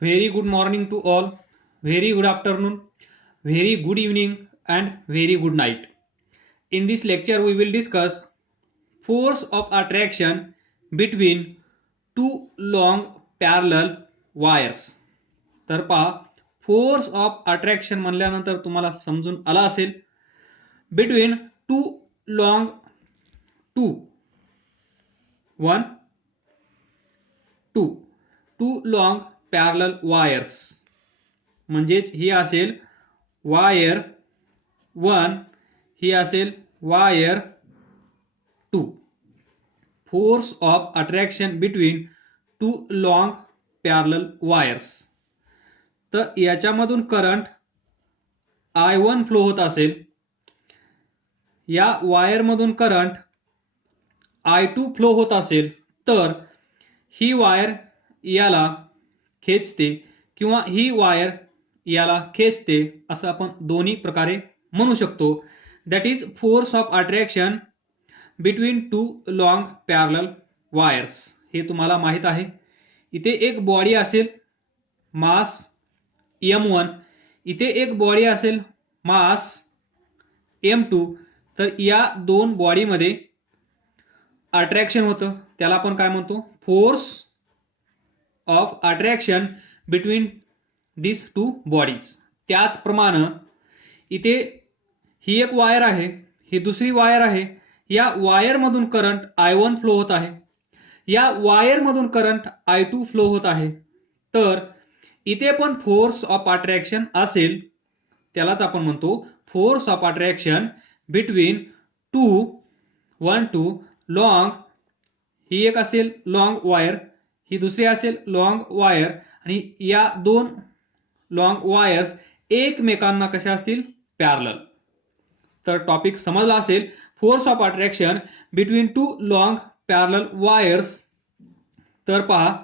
Very good morning to all, very good afternoon, very good evening, and very good night. In this lecture, we will discuss force of attraction between two long parallel wires. तर पहा, force of attraction म्हणल्यानंतर तुम्हाला समजून आला असेल between two long two one two two long parallel wires म्हणजेच ही असेल वायर 1, ही असेल wire 2. Force of attraction between two long parallel wires. तर याच्यामधून करंट I1 फ्लो होत असेल, या वायरमधून करंट I2 फ्लो होत असेल, तर ही वायर याला खेचते किंवा ही वायर याला खेचते असं आपण दोन्ही प्रकारे म्हणू शकतो. That is force of attraction between two long parallel wires. हे तुम्हाला माहित आहे. इथे एक बॉडी असेल मास M1, इथे एक बॉडी असेल मास M2. तर या दोन बॉडीमध्ये अट्रॅक्शन होतं, त्याला आपण काय म्हणतो, force of attraction between this two bodies. त्याचप्रमाणे इथे ही एक वायर आहे, ही दुसरी वायर आहे. या वायरमधून करंट I1 फ्लो होत आहे, या वायरमधून करंट I2 फ्लो होत आहे. तर इथे पण फोर्स ऑफ अट्रॅक्शन असेल, त्यालाच आपण म्हणतो force of attraction between two long. ही एक असेल लॉंग वायर, ही दुसरी असेल लॉंग वायर, आणि या दोन लॉंग वायर्स एकमेकांना कशा असतील, पॅरलल. तर टॉपिक समजला असेल, force of attraction between two long parallel wires. तर पहा,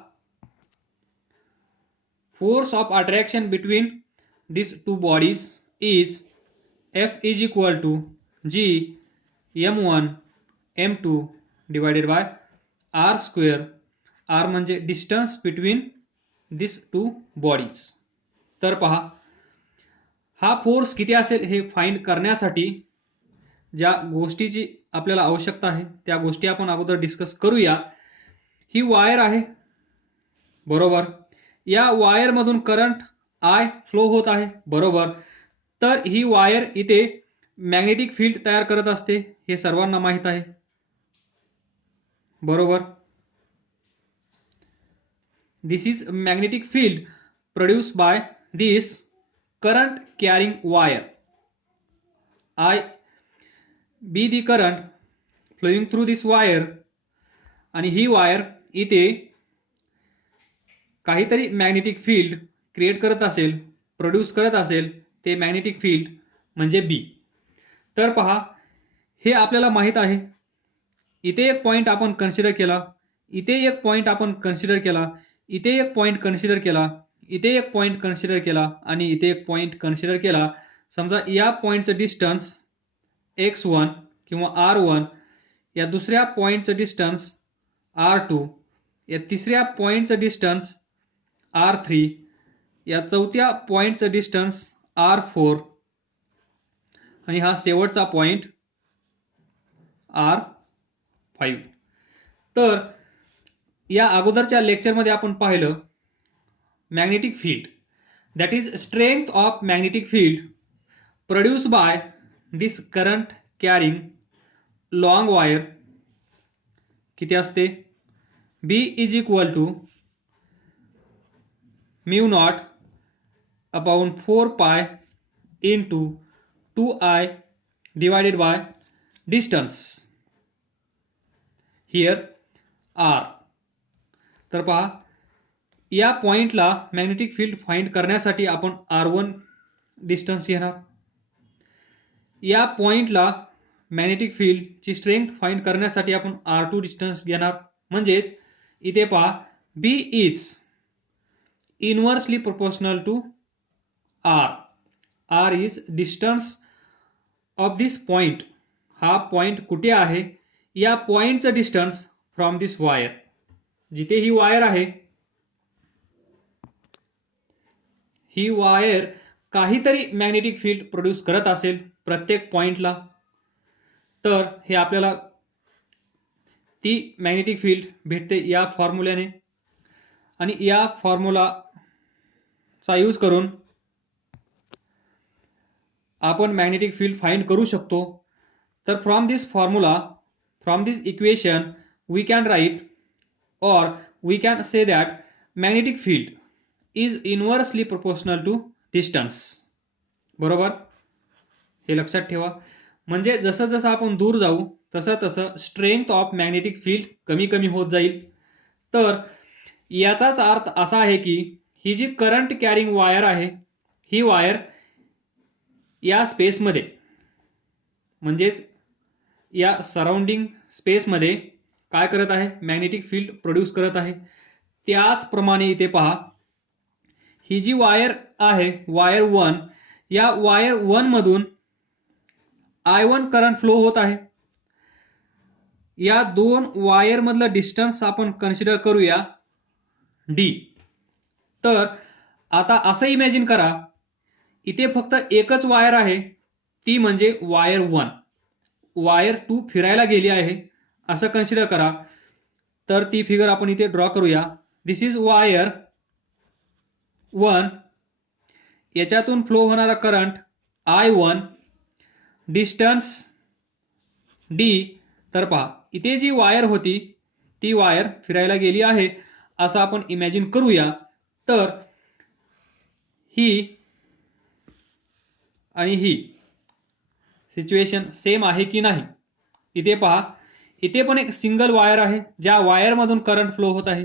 force of attraction between this two bodies is F is equal to G M1 M2 divided by R square. R म्हणजे distance between दिस two bodies. तर पहा, हा force किती असेल हे find करण्यासाठी ज्या गोष्टीची आपल्याला आवश्यकता आहे त्या गोष्टी आपण अगोदर डिस्कस करूया. ही वायर आहे, बरोबर. या वायरमधून करंट I फ्लो होत आहे, बरोबर. तर ही वायर इथे मॅग्नेटिक फील्ड तयार करत असते, हे सर्वांना माहित आहे, बरोबर. This is magnetic field produced by this current carrying wire. I be the current flowing through this wire. आणि ही वायर इथे काहीतरी मॅग्नेटिक फील्ड क्रिएट करत असेल, प्रोड्यूस करत असेल, ते मॅग्नेटिक फील्ड म्हणजे बी. तर पहा, हे आपल्याला माहित आहे. इथे एक पॉइंट आपण कन्सिडर केला, इथे एक पॉइंट आपण कन्सिडर केला, इथे एक पॉइंट कन्सिडर केला, इथे एक पॉइंट कन्सिडर केला, आणि इथे एक पॉइंट कन्सिडर केला. समजा या पॉइंटचं डिस्टन्स x1 किंवा R1, या दुसऱ्या पॉइंटचं डिस्टन्स R2, या तिसऱ्या पॉइंटचं डिस्टन्स R3, या चौथ्या पॉइंटचं डिस्टन्स R4, आणि हा शेवटचा पॉइंट R5. तर या अगोदरच्या लेक्चरमध्ये आपण पाहिलं magnetic field, that is strength of magnetic field produced by this current carrying long wire किती असते, B is equal to mu naught upon 4 pi into 2I divided by distance here R. तर पहा, या पॉइंटला मॅग्नेटिक फील्ड फाइंड करण्यासाठी आपण R1 distance घेणार, या पॉइंटला मॅग्नेटिक फील्डची स्ट्रेंथ फाइंड करण्यासाठी आपण R2 डिस्टन्स घेणार. म्हणजेच इथे पहा, B is inversely proportional to R. R is distance of this point. हा पॉइंट कुठे आहे, या पॉइंटचं डिस्टन्स फ्रॉम दिस वायर. जिथे ही वायर आहे ही वायर काहीतरी मॅग्नेटिक फील्ड प्रोड्यूस करत असेल प्रत्येक पॉइंटला, तर हे आपल्याला ती मॅग्नेटिक फील्ड भेटते या फॉर्म्युल्याने. आणि या फॉर्म्युलाचा यूज करून आपण मॅग्नेटिक फील्ड फाइंड करू शकतो. तर from this equation we can write or we can say that magnetic field is inversely proportional to distance. बरोबर, हे लक्षात ठेवा. म्हणजे जसं जसं आपण दूर जाऊ तसं तसं स्ट्रेंथ ऑफ मॅग्नेटिक फील्ड कमी कमी होत जाईल. तर याचाच अर्थ असा आहे की ही जी करंट कॅरिंग वायर आहे, ही वायर या स्पेसमध्ये म्हणजेच या सराउंडिंग स्पेसमध्ये काय करत आहे, मॅग्नेटिक फील्ड प्रोड्यूस करत आहे. त्याचप्रमाणे इथे पहा, ही जी वायर आहे वायर 1, या वायर 1 मधून I1 करंट फ्लो होत आहे. या दोन वायर मधलं डिस्टन्स आपण कन्सिडर करूया D. तर आता असं इमॅजिन करा, इथे फक्त एकच वायर आहे, ती म्हणजे वायर 1. वायर 2 फिरायला गेली आहे असं कन्सिडर करा. तर ती फिगर आपण इथे ड्रॉ करूया. दिस इज वायर 1, याच्यातून फ्लो होणारा करंट I1, डिस्टन्स D. तर पहा, इथे जी वायर होती ती वायर फिरायला गेली आहे असं आपण इमॅजिन करूया. तर ही आणि ही सिच्युएशन सेम आहे की नाही. इथे पहा, इथे पण एक सिंगल वायर आहे ज्या वायरमधून करंट फ्लो होत आहे.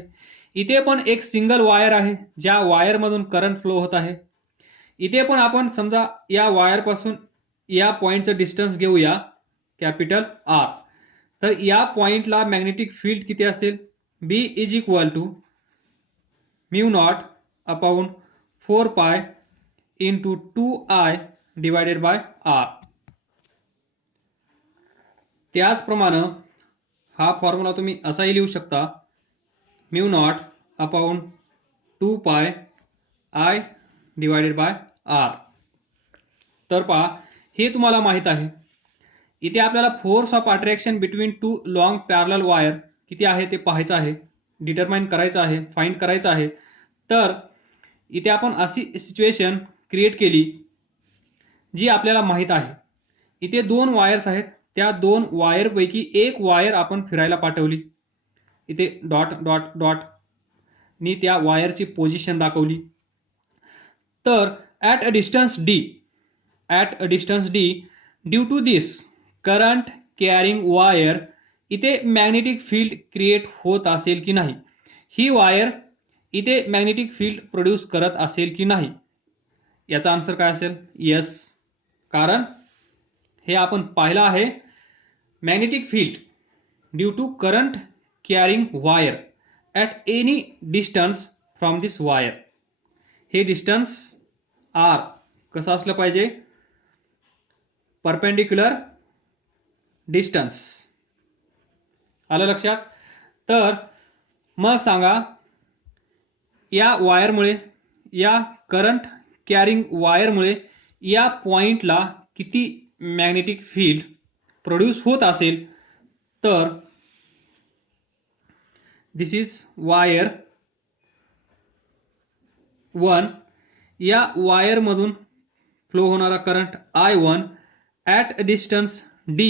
इथे पण एक सिंगल वायर आहे ज्या वायरमधून करंट फ्लो होत आहे. इथे पण आपण समजा या वायरपासून या पॉइंटचं डिस्टन्स घेऊया कॅपिटल R. तर या पॉइंटला मॅग्नेटिक फील्ड किती असेल, B is equal to μ0 4π into 2I divided by R. त्याचप्रमाणे हा फॉर्म्युला तुम्ही असाही लिहू शकता, μ0 2π I डिवायडेड बाय R. तर पहा, हे तुम्हाला माहित आहे. इथे आपल्याला force of attraction between two long parallel wire किती आहे ते पाहायचं आहे, डिटरमाइन करायचं आहे, फाइंड करायचं आहे. तर इथे आपण अशी सिच्युएशन क्रिएट केली जी आपल्याला माहित आहे. इथे दोन वायर्स आहेत, त्या दोन वायरपैकी एक वायर आपण फिरायला पाठवली. इथे डॉट डॉट डॉट नी त्या वायरची पोझिशन दाखवली. तर at a distance D due to this current carrying wire इथे मॅग्नेटिक फील्ड क्रिएट होत असेल की नाही, ही वायर इथे मॅग्नेटिक फील्ड प्रोड्यूस करत असेल की नाही. याचा आन्सर काय असेल, यस. कारण हे आपण पाहिलं आहे, magnetic field due to current carrying wire at any distance from this wire. हे डिस्टन्स R कसं असलं पाहिजे, परपेंडिक्युलर डिस्टन्स. आलं लक्षात. तर मग सांगा, या वायरमुळे, या करंट कॅरिंग वायरमुळे या पॉइंटला किती मॅग्नेटिक फील्ड प्रोड्यूस होत असेल. तर दिस इज वायर 1, या वायरमधून फ्लो होणारा current I1 at distance D.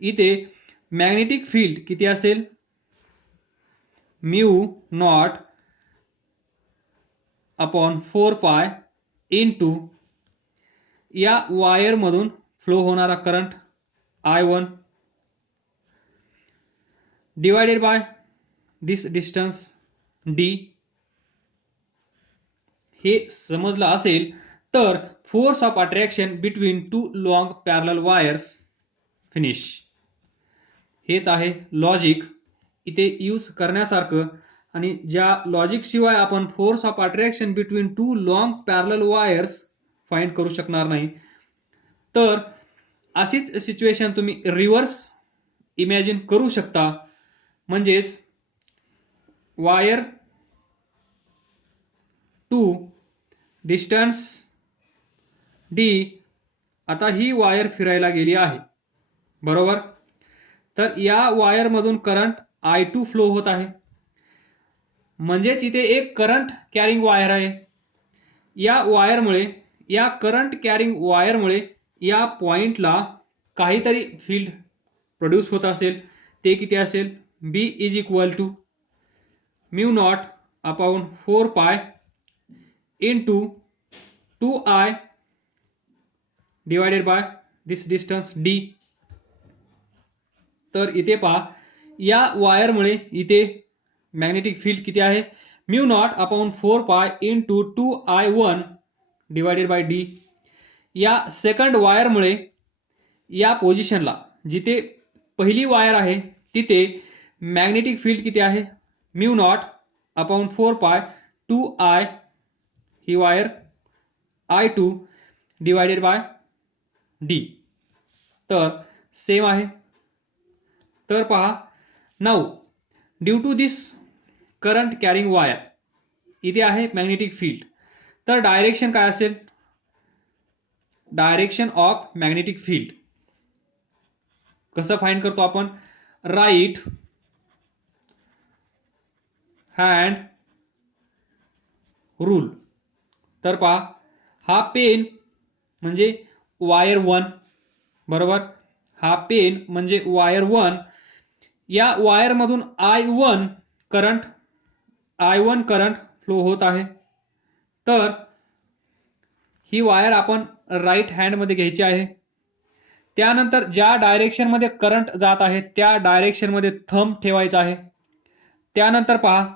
इथे मॅग्नेटिक फील्ड किती असेल, μ0 4π इंटू या वायरमधून फ्लो होणारा current I1 divided by this distance D. हे समजलं असेल तर force of attraction between two long parallel wires finish. हेच आहे लॉजिक इथे यूज करण्यासारखं. आणि ज्या लॉजिक शिवाय आपण force of attraction between two long parallel wires find करू शकणार नाही. तर अशीच सिच्युएशन तुम्ही रिव्हर्स इमॅजिन करू शकता. म्हणजेच वायर 2 डिस्टन्स डी, आता ही वायर फिरायला गेली आहे, बरोबर. तर या वायरमधून करंट I2 फ्लो होत आहे, म्हणजेच इथे एक करंट कॅरिंग वायर आहे. या वायरमुळे, या करंट कॅरिंग वायरमुळे या पॉइंटला काहीतरी फील्ड प्रोड्यूस होत असेल. ते किती असेल? B is equal to mu naught upon 4 pi into 2I divided by this distance D. तर इथे पहा, या वायरमुळे इथे मॅग्नेटिक फील्ड किती आहे? Mu naught upon 4 pi into 2I1 divided by D. या सेकंड वायरमुळे या पोझिशनला, जिथे पहिली वायर आहे तिथे मॅग्नेटिक फील्ड किती आहे? Mu naught upon 4 pi 2I, ही wire I2 divided by D. तर सेम आहे. तर पहा, now due to this current carrying wire इथे आहे मॅग्नेटिक फील्ड. तर डायरेक्शन काय असेल? डायरेक्शन ऑफ मॅग्नेटिक फील्ड कसं फाइंड करतो आपण? Right hand rule. तर पहा, हा पेन म्हणजे वायर 1, बरोबर. हा पेन म्हणजे वायर 1. या वायरमधून I1 करंट फ्लो होत आहे. तर ही वायर आपण राईट हँडमध्ये घ्यायची आहे. त्यानंतर ज्या डायरेक्शनमध्ये करंट जात आहे त्या डायरेक्शनमध्ये थंब ठेवायचा आहे. त्यानंतर पहा,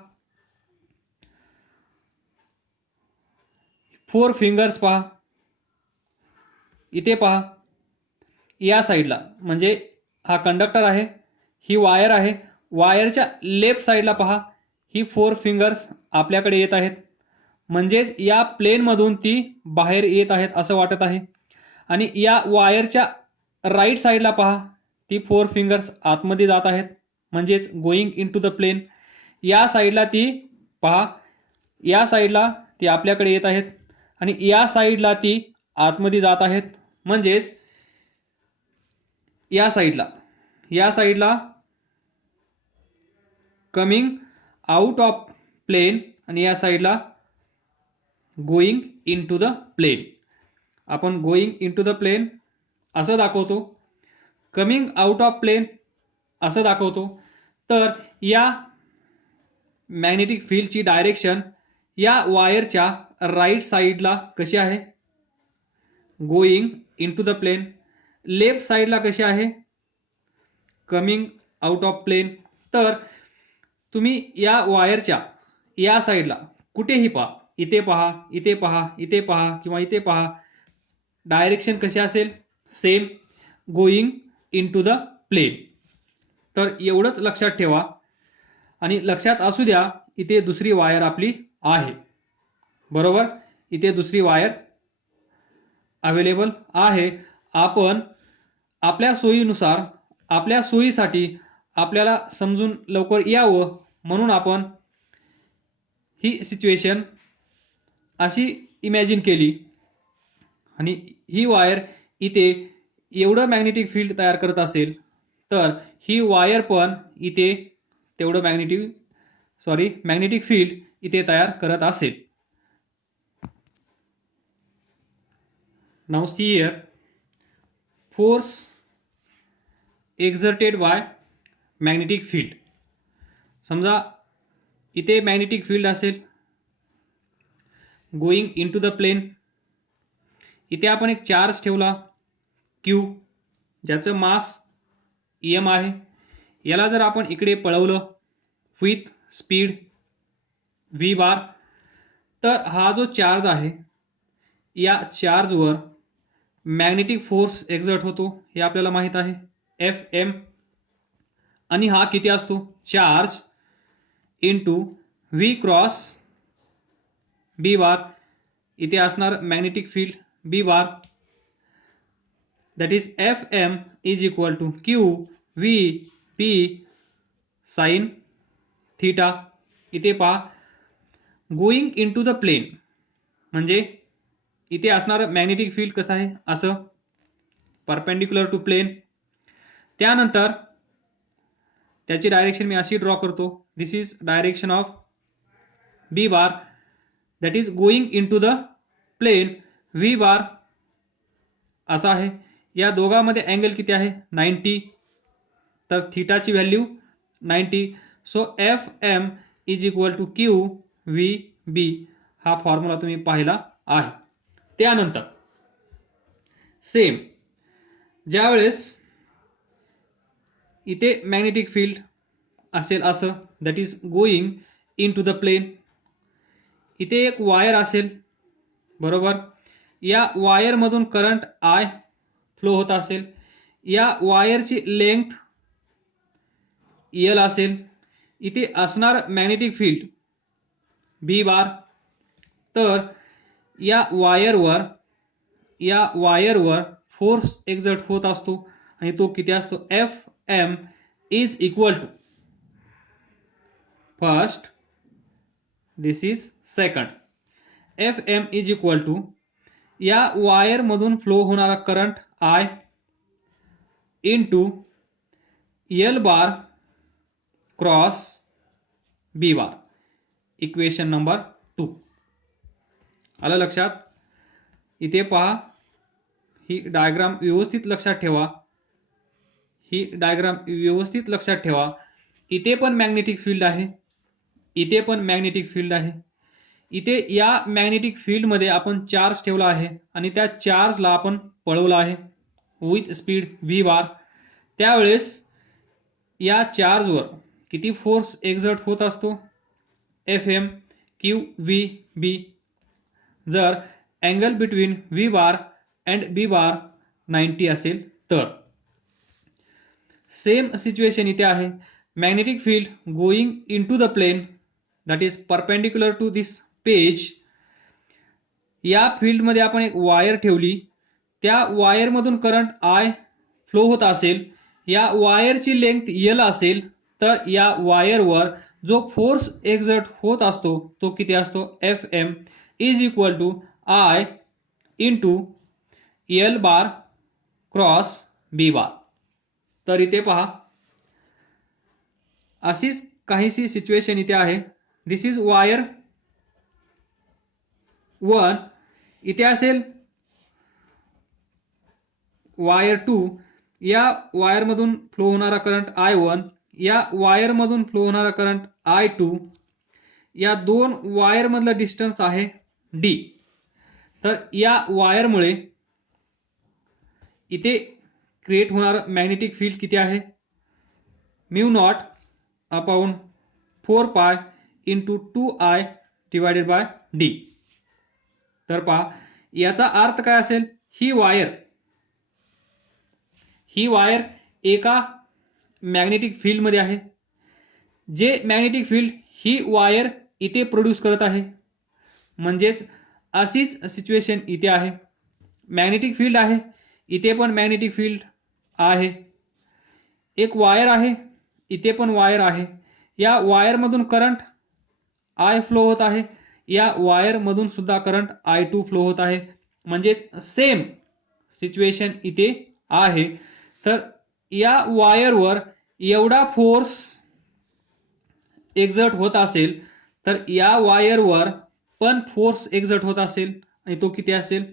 4 फिंगर्स पहा, इथे पहा, या साईडला म्हणजे हा कंडक्टर आहे, ही वायर आहे. वायरच्या लेफ्ट साईडला पहा, ही 4 फिंगर्स आपल्याकडे येत आहेत, म्हणजेच या प्लेनमधून ती बाहेर येत आहेत असं वाटत आहे. आणि या वायरच्या राईट साईडला पहा, ती 4 फिंगर्स आतमध्ये जात आहेत, म्हणजेच going into the plane. या साईडला ती पहा, या साईडला ती आपल्याकडे येत आहेत आणि या साईडला ती आतमध्ये जात आहेत, म्हणजेच या साईडला कमिंग आउट ऑफ प्लेन आणि या साईडला going into the plane. आपण going into the plane असं दाखवतो, कमिंग आउट ऑफ प्लेन असं दाखवतो. तर या मॅग्नेटिक फील्डची डायरेक्शन या वायरच्या राईट साईडला कशी आहे? Going into the plane. Left साईडला कशी आहे? Coming out of plane. तर तुम्ही या वायरच्या या साईडला कुठेही पहा, इथे पहा, इथे पहा, इथे पहा किंवा इथे पहा, डायरेक्शन कशी असेल? Same, going into the plane. तर एवढंच लक्षात ठेवा आणि लक्षात असू द्या, इथे दुसरी वायर आपली आहे, बरोबर. इथे दुसरी वायर अवेलेबल आहे. आपण आपल्या सोयीनुसार, आपल्या सोयीसाठी, आपल्याला समजून लवकर यावं म्हणून आपण ही सिच्युएशन अशी इमॅजिन केली. आणि ही वायर इथे एवढं मॅग्नेटिक फील्ड तयार करत असेल, तर ही वायर पण इथे तेवढं मॅग्नेटिक फील्ड इथे तयार करत असेल. Now see here, force exerted by magnetic field. समजा इथे मॅग्नेटिक फील्ड असेल going into the plane. इथे आपण एक चार्ज ठेवला Q, ज्याचं मास EM आहे. याला जर आपण इकडे पळवलं विथ स्पीड V बार, तर हा जो चार्ज आहे या चार्जवर मॅग्नेटिक फोर्स एक्झर्ट होतो, हे आपल्याला माहित आहे, Fm. आणि हा किती असतो? Charge into V cross B bar. इथे असणार magnetic field B bar, that is Fm is equal to Q V P sine theta. इथे पहा, going into the plane म्हणजे इथे असणारं मॅग्नेटिक फील्ड कसं आहे, असं परपेंडिक्युलर टू प्लेन. त्यानंतर त्याची डायरेक्शन मी अशी ड्रॉ करतो. This is direction of B bar that is going into the plane V bar असा आहे. या दोघांमध्ये अँगल किती आहे, 90. तर थीटाची value 90. So F M is equal to Q V B हा फॉर्म्युला तुम्ही पाहिला आहे. त्यानंतर सेम ज्यावेळेस इथे मॅग्नेटिक फील्ड असेल असं that is going into the plane, इथे एक वायर असेल बरोबर. या वायरमधून करंट आय फ्लो होत असेल. या वायरची लेंथ एल असेल. इथे असणार मॅग्नेटिक फील्ड बी बार. तर या वायरवर फोर्स एक्झर्ट होत असतो आणि तो किती असतो, F M is equal to first, this is second. F M is equal to या वायरमधून फ्लो होणारा current I into L bar cross B bar. Equation number 2. आलं लक्षात. इथे पहा, ही डायग्राम व्यवस्थित लक्षात ठेवा. इथे पण मॅग्नेटिक फील्ड आहे, इथे पण मॅग्नेटिक फील्ड आहे. इथे या मॅग्नेटिक फील्डमध्ये आपण चार्ज ठेवला आहे आणि त्या चार्जला आपण पळवला आहे विथ स्पीड व्ही बार. त्यावेळेस या चार्जवर किती फोर्स एक्झर्ट होत असतो, F M Q V B. जर angle between V bar and B bar 90 असेल तर. सेम सिच्युएशन इथे आहे. Magnetic field going into the plane that is perpendicular to this page. या फील्डमध्ये आपण एक वायर ठेवली, त्या वायरमधून करंट आय फ्लो होत असेल. या वायरची लेंथ एल असेल तर या वायरवर जो फोर्स एक्झर्ट होत असतो तो किती असतो, F M is equal to I into L bar cross B bar. तर इथे पहा, अशीच काहीशी सिच्युएशन इथे आहे. This is wire 1. इथे असेल वायर 2. या वायरमधून फ्लो होणारा करंट I1, या वायरमधून फ्लो होणारा करंट I2. या दोन वायरमधलं डिस्टन्स आहे D. तर या वायरमुळे इथे क्रिएट होणारं मॅग्नेटिक फील्ड किती आहे, mu naught upon 4 pi into 2I divided by D. तर पहा, याचा अर्थ काय असेल, ही वायर एका मॅग्नेटिक फील्डमध्ये आहे. जे मॅग्नेटिक फील्ड ही वायर इथे प्रोड्यूस करत आहे. म्हणजेच अशीच सिच्युएशन इथे आहे. मॅग्नेटिक फील्ड आहे, इथे पण मॅग्नेटिक फील्ड आहे. एक वायर आहे, इथे पण वायर आहे. या वायरमधून करंट आय फ्लो होत आहे, या वायरमधून सुद्धा करंट I2 फ्लो होत आहे. म्हणजेच सेम सिच्युएशन इथे आहे. तर या वायरवर एवढा फोर्स एक्झर्ट होत असेल तर या वायरवर पण फोर्स एक्झर्ट होत असेल आणि तो किती असेल,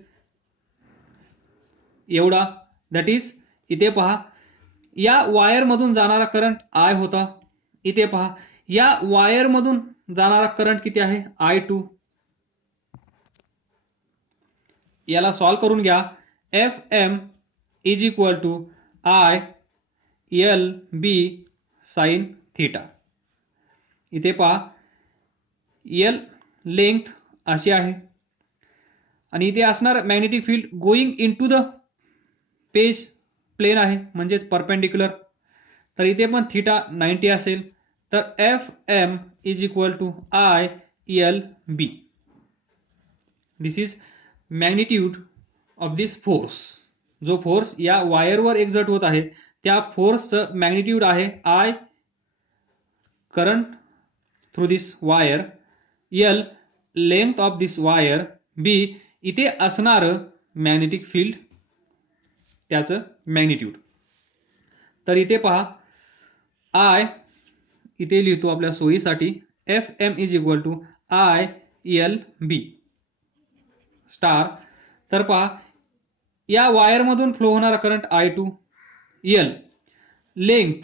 एवढा. दॅट इज इथे पहा, या वायरमधून जाणारा करंट आय होता. इथे पहा, या वायरमधून जाणारा करंट किती आहे, I2. याला सॉल्व करून घ्या. F M is equal to I L B sine theta. इथे पहा, एल लेंथ अशी आहे आणि इथे असणार magnetic field going into the page plane आहे, म्हणजेच परपेंडिक्युलर. तर इथे पण थीटा 90 असेल. तर F M is equal to I L B. This is magnitude of this force. जो फोर्स या वायरवर एक्झर्ट होत आहे त्या फोर्सचं मॅग्निट्यूड आहे I current through this wire, L length of this wire, B इथे असणारं मॅग्नेटिक फील्ड त्याचं मॅग्निट्यूड. तर इथे पहा आय इथे लिहितो आपल्या सोयीसाठी FM is equal to ILB star. तर पहा या वायरमधून फ्लो होणारा करंट I2, L लेंथ,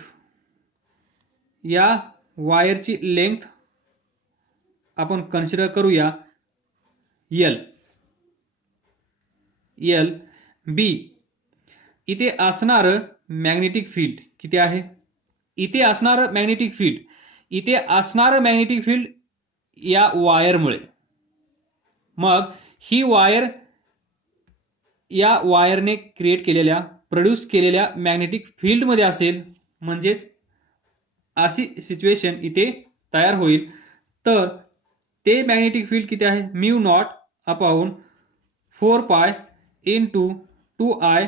या वायरची लेंथ आपण कन्सिडर करूया L B. इथे असणारं मॅग्नेटिक फील्ड किती आहे? इथे असणारं मॅग्नेटिक फील्ड या वायरमुळे. मग ही वायर या वायरने प्रोड्यूस केलेल्या मॅग्नेटिक फील्डमध्ये असेल, म्हणजेच अशी सिच्युएशन इथे तयार होईल. तर ते मॅग्नेटिक फील्ड किती आहे? Mu naught upon 4 pi into 2I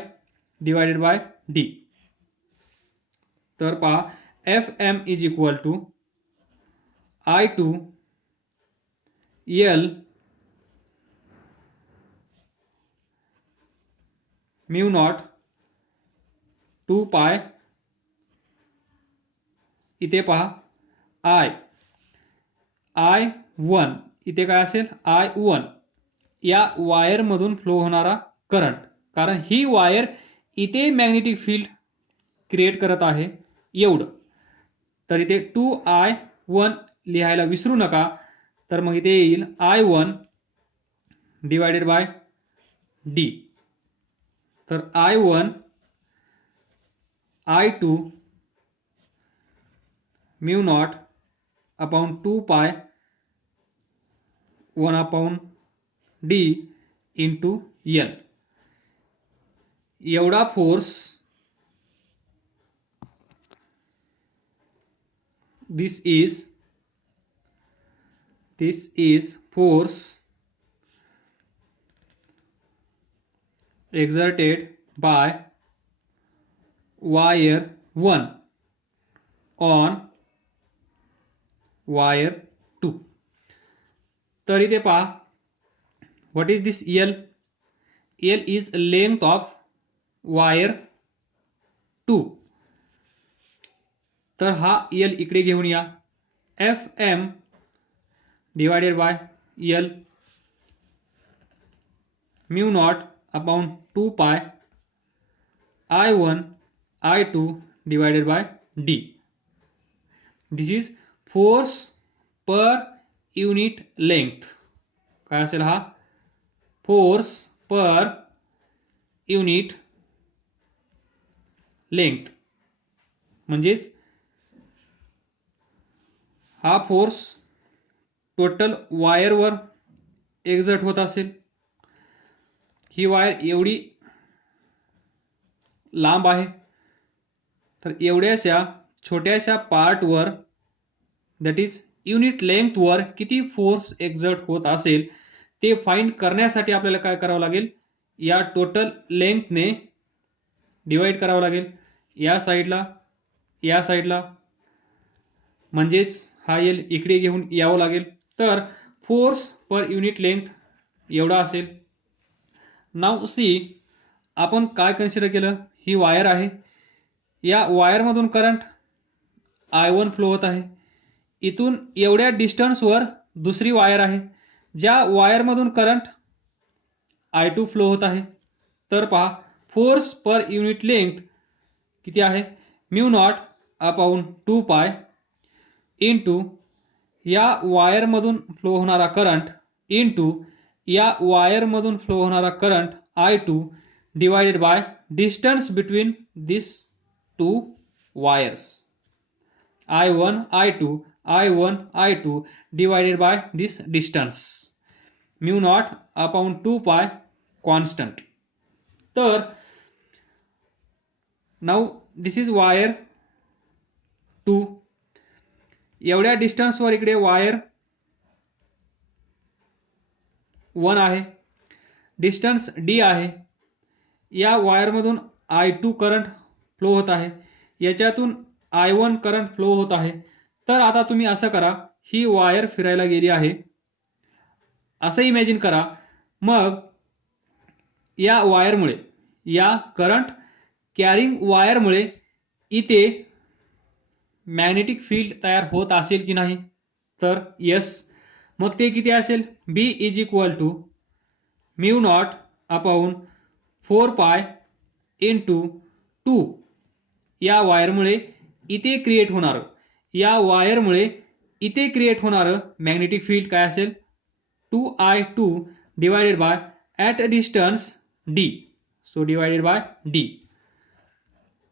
divided by D. तर पहा FM is equal to I2 L mu naught 2 pi. इथे पहा I1 इथे काय असेल? I1 या वायरमधून फ्लो होणारा करंट, कारण ही वायर इथे मॅग्नेटिक फील्ड क्रिएट करत आहे एवढं. तर इथे 2I1 लिहायला विसरू नका. तर मग इथे येईल I1 डिवायडेड बाय D. तर I1 I2 mu naught upon 2 पाय 1 अपॉन D इंटू L. एवढा force this is force exerted by wire 1 on wire 2. तर इथे पहा what is this L? L is length of wire 2. तर हा L इकडे घेऊन या. FM divided by L mu naught upon 2 पाय I1 I2 divided by D. This is force per unit length. काय असेल हा? Force per unit length. म्हणजेच हा फोर्स टोटल वायरवर एक्झर्ट होत असेल. ही वायर एवढी लांब आहे, तर एवढ्याशा छोट्याशा पार्टवर दॅट इज युनिट लेंथवर किती फोर्स एक्झर्ट होत असेल ते फाइंड करण्यासाठी आपल्याला काय करावं लागेल? या टोटल लेंथने डिवाइड करावं लागेल या साईडला, म्हणजेच हा L इकडे घेऊन यावं लागेल. तर फोर्स पर युनिट लेंथ एवढा असेल. नाउ सी आपण काय कन्सिडर केलं? ही वायर आहे, या वायरमधून करंट I1 फ्लो होत आहे. इथून एवढ्या डिस्टन्सवर दुसरी वायर आहे, ज्या वायरमधून करंट I2 फ्लो होत आहे. तर पहा फोर्स पर युनिट लेंथ किती आहे? Mu naught upon 2 pi into या वायरमधून फ्लो होणारा करंट इंटू या वायरमधून फ्लो होणारा current I2 divided by distance between this to wires. I1 I2 divided by this distance mu naught upon 2 पाय constant. तर नाउ दिस इज वायर 2. एवढ्या डिस्टन्सवर इकडे वायर 1 आहे, डिस्टन्स D आहे. या वायरमधून I2 करंट फ्लो होत आहे, याच्यातून I1 करंट फ्लो होत आहे. तर आता तुम्ही असं करा, ही वायर फिरायला गेली आहे असं इमॅजिन करा. मग या वायरमुळे, या करंट कॅरिंग वायरमुळे इथे मॅग्नेटिक फील्ड तयार होत असेल की नाही? तर यस. मग ते किती असेल? B is equal to mu naught upon 4 pi into 2. या वायरमुळे इथे क्रिएट होणारं, या वायरमुळे इथे क्रिएट होणारं मॅग्नेटिक फील्ड काय असेल? 2I2 divided by at a distance D. So divided by D.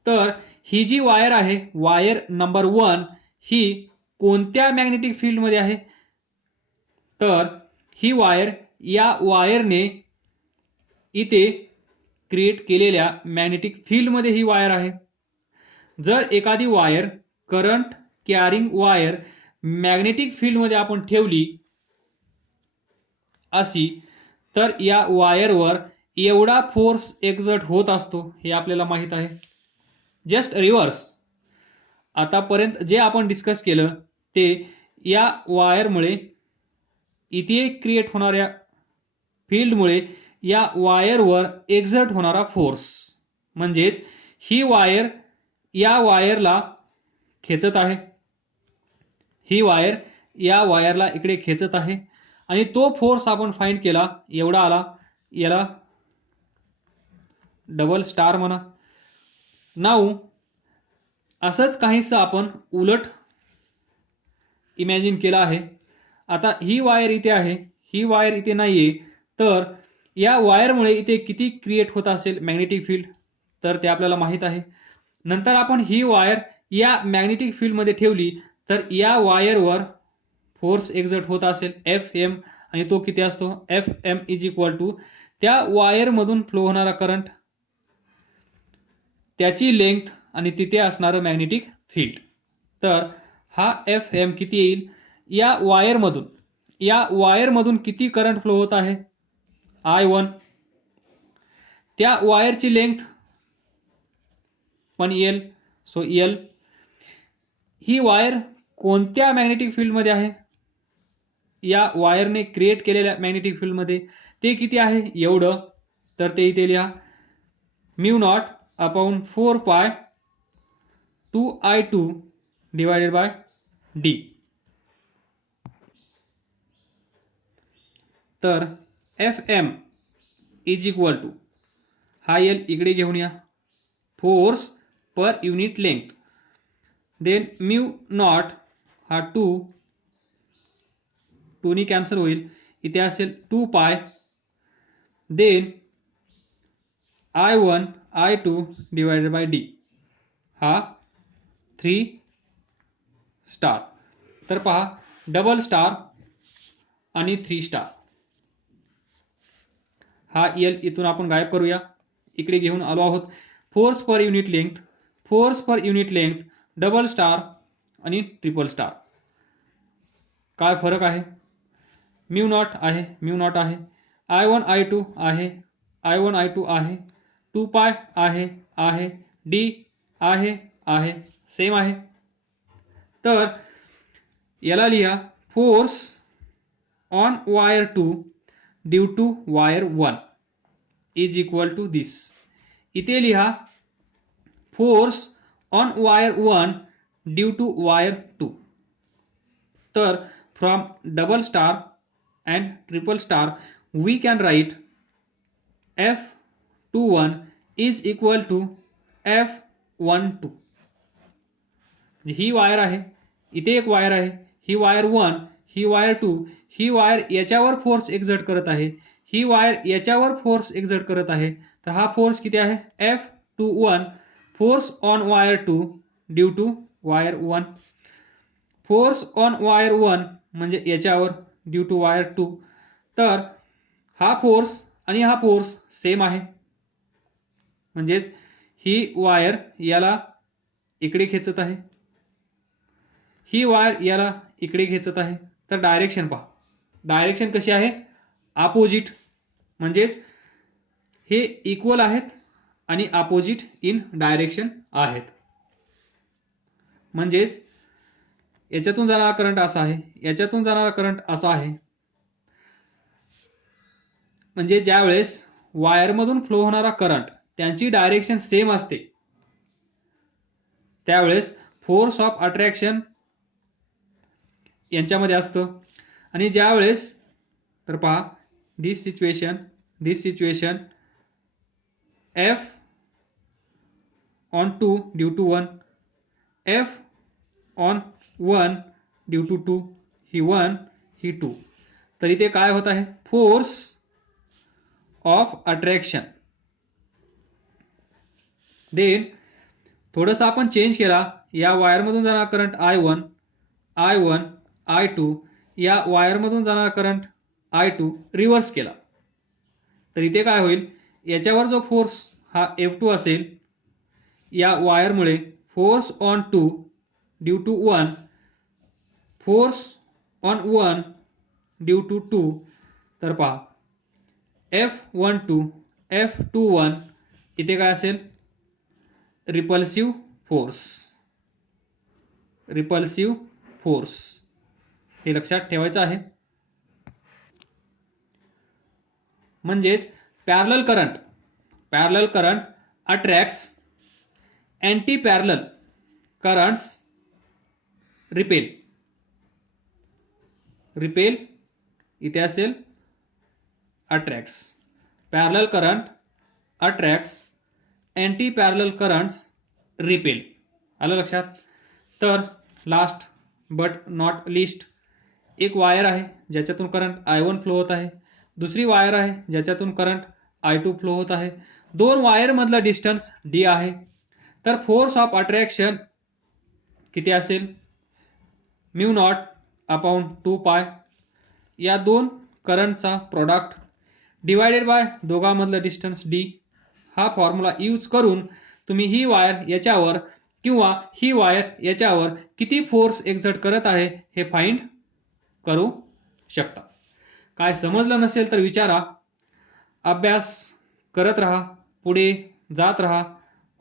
तर ही जी वायर आहे, वायर नंबर 1, ही कोणत्या मॅग्नेटिक फील्डमध्ये आहे? तर ही वायर, या वायरने इथे क्रिएट केलेल्या मॅग्नेटिक फील्डमध्ये ही वायर आहे. जर एखादी wire, current carrying wire, magnetic फील्डमध्ये आपण ठेवली अशी, तर या वायरवर एवढा फोर्स एक्झर्ट होत असतो, हे आपल्याला माहित आहे. जस्ट रिव्हर्स, आतापर्यंत जे आपण डिस्कस केलं ते या वायरमुळे इथे क्रिएट होणाऱ्या फील्डमुळे या वायरवर एक्झर्ट होणारा फोर्स, म्हणजेच ही वायर या वायरला खेचत आहे, ही वायर या वायरला इकडे खेचत आहे, आणि तो फोर्स आपण फाइंड केला, एवढा आला. याला डबल स्टार म्हणा. नाऊ असंच काहीसं आपण उलट इमॅजिन केलं आहे. आता ही वायर इथे आहे, ही वायर इथे नाहीये, तर या वायरमुळे इथे किती क्रिएट होत असेल मॅग्नेटिक फील्ड, तर ते आपल्याला माहित आहे. नंतर आपण ही वायर या मॅग्नेटिक फील्डमध्ये ठेवली, तर या वायरवर फोर्स एक्झर्ट होत असेल Fm, आणि तो किती असतो? Fm इज इक्वल टू त्या वायरमधून फ्लो होणारा करंट, त्याची लेंथ, आणि तिथे असणारं मॅग्नेटिक फील्ड. तर हा Fm किती येईल? या वायरमधून किती करंट फ्लो होत आहे? I1. त्या वायरची लेंथ पण L. So L. ही वायर कोणत्या मॅग्नेटिक फील्डमध्ये आहे? या वायरने क्रिएट केलेल्या मॅग्नेटिक फील्डमध्ये. ते किती आहे? एवढं. तर ते इथे लिहा, म्यू नॉट अपॉन 4 पाय 2I2 डिवायडेड बाय डी. तर Fm इज इक्वल टू, हा L इकडे घेऊन या, force per unit length, then mu naught, हा 2 नी कॅन्सल होईल, इथे असेल 2 पाय, then I1 I2 divided bye D, हा 3 स्टार. तर पहा, डबल स्टार आणि 3 स्टार. हा L इथून आपण गायब करूया, इकडे घेऊन आलो आहोत. Force per unit length, double star आणि ट्रिपल स्टार. काय फरक आहे? म्यू नॉट आहे, I1 I2 आहे, 2 पाय आहे, डी आहे, सेम आहे. तर याला लिहा, force on wire 2 due to wire 1 is equal to this. इथे लिहा, force on wire 1 due to wire 2. तर from double star and triple star we can write F21 is equal to F12. ही wire आहे, इथे एक wire आहे, ही wire 1, ही वायर 2, ही वायर याच्यावर फोर्स एक्झर्ट करत आहे, ही वायर याच्यावर फोर्स एक्झर्ट करत आहे. तर हा फोर्स किती आहे? F21, force on wire 2 due to wire 1. Force on wire 1 म्हणजे याच्यावर ड्यू टू वायर 2. तर हा फोर्स आणि हा फोर्स सेम आहे, म्हणजेच ही वायर याला इकडे खेचत आहे, ही वायर याला इकडे खेचत आहे. तर डायरेक्शन पहा, डायरेक्शन कशी आहे? अपोजिट. म्हणजेच हे इक्वल आहेत आणि अपोजिट इन डायरेक्शन आहेत. म्हणजेच याच्यातून जाणारा करंट असा आहे, याच्यातून जाणारा करंट असा आहे. म्हणजे ज्यावेळेस वायरमधून फ्लो होणारा करंट त्यांची डायरेक्शन सेम असते त्यावेळेस फोर्स ऑफ अट्रॅक्शन यांच्यामध्ये असतं. आणि ज्यावेळेस तर पहा this situation F on 2 due to 1, F on 1 due to 2, ही 1 ही 2. तर इथे काय होत आहे, फोर्स ऑफ अट्रॅक्शन. देन थोडंसं आपण चेंज केला, या वायरमधून जाणारा करंट I1 I2, या वायरमधून जाणारा करंट I2 रिव्हर्स केला. तर इथे काय होईल, याच्यावर जो फोर्स हा F2 असेल, या वायरमुळे force on 2 due to 1, force on 1 due to 2. तर पहा F12 F21 इथे काय असेल, रिपल्सिव्ह फोर्स. हे लक्षात ठेवायचं आहे. म्हणजेच parallel current attracts, anti parallel currents repel. इथे असेल attracts. Parallel current attracts, anti parallel currents repel. आलं लक्षात. तर लास्ट बट नॉट लिस्ट, एक वायर आहे ज्याच्यातून करंट I1 फ्लो होत आहे, दुसरी वायर आहे ज्याच्यातून करंट I2 फ्लो होत आहे. दोन वायर मधला डिस्टन्स D आहे. तर फोर्स ऑफ अट्रॅक्शन किती असेल, μ0 अपॉन 2π, या दोन करंटचा प्रोडक्ट डिवायडेड बाय दोघांमधलं डिस्टन्स D. हा फॉर्म्युला यूज करून तुम्ही ही वायर याच्यावर किंवा ही वायर याच्यावर किती फोर्स एक्झर्ट करत आहे हे फाइंड करू शकता. काय समजलं नसेल तर विचारा. अभ्यास करत राहा, पुढे जात राहा.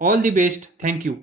All the best. थँक्यू.